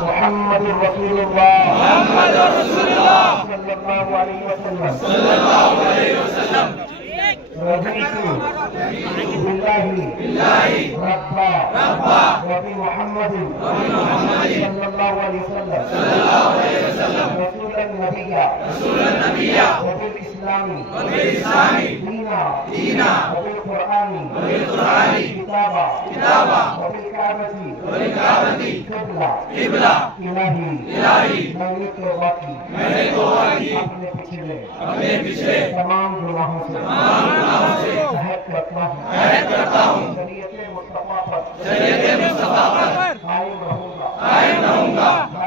محمد رسول اللہ محمد رسول اللہ صلی اللہ علیہ وسلم صلی اللہ علیہ وسلم رضیت باللہ ربا وبمحمد صلی اللہ علیہ وسلم رسولا نبیا وبالاسلام دینا وبالقرآن کتابا وبالکعبۃ قبلہ الہی میں نے توبہ کی اپنے پچھلے تمام گناہوں سے عہد کرتا ہوں شریعت مصطفیٰ پر قائم رہوں گا